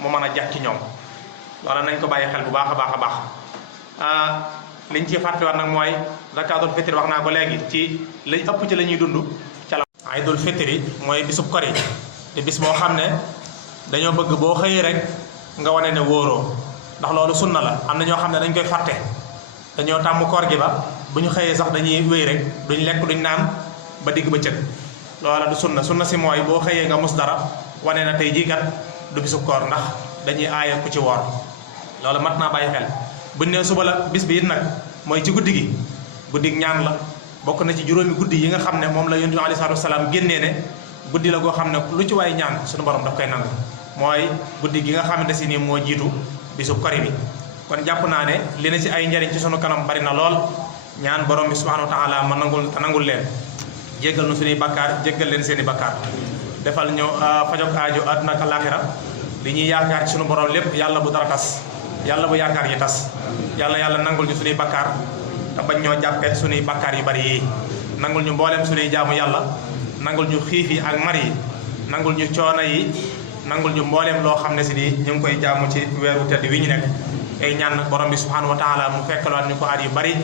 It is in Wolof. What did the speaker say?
mu mën a jàpp ci ñoom loola nañ ko bàyyi xel bu baax a baax a baax liñ ci fàttewaat nag mooy zakatul fitri wax naa ko léegi ci lañ ëpp ci la ñuy dund ca la aydul fitri mooy bisub kori te bis boo xam ne dañoo bëgg boo xëyee rek nga wane ne wóoroo ndax loolu sunna la am na ñoo xam ne dañ koy fàtte dañoo tàmm koor gi ba bu ñu xëyee sax dañuy wéy rek duñ lekk duñ naan ba digg ba cëg loola du sunna si mooy boo xëyee nga mus dara wane na tey jii kat du bisub koor ndax dañuy aaya ku ci woor loolu mat naa bàyyi xel buñ ne suba la bis bi it nag mooy ci guddi gi guddi ñaan la bokk na ci juróomi guddi yi nga xam ne moom la yonent bi alayhi salaatu wasalaam génnee ne guddi la goo xam ne lu ci waay ñaan suñu borom daf koy nangu mooy guddi gi nga xamante si ni moo jiitu bisub kori bi kon jàpp naa ne li na ci ay njariñ ci sunu kanam bari na lool ñaan borom bi subhanahu wa taala ma nangul leen jéggal nu suñuy bakkaar jéggal leen seeni bakkaar defal ñu fajog aajo àdduna ak àllaaxira li ñuy yaakaar ci sunu borom lépp yàlla bu dara tas yàlla bu yaakaar yi tas yàlla nangul ñu suñuy bakkaar te bañ ñoo jàppee suñuy bakkaar yu bari yi nangul ñu mbooleem suñuy jaamu yàlla nangul ñu xiif yi ak mar yi nangul ñu coono yi nangul ñu mbooleem loo xam ne si ni ñu ngi koy jaamu ci weeru tedd wi ñu nekk ay ñaan borom bi subhanahu wa taala mu fekkalaat ñu ko at yu bari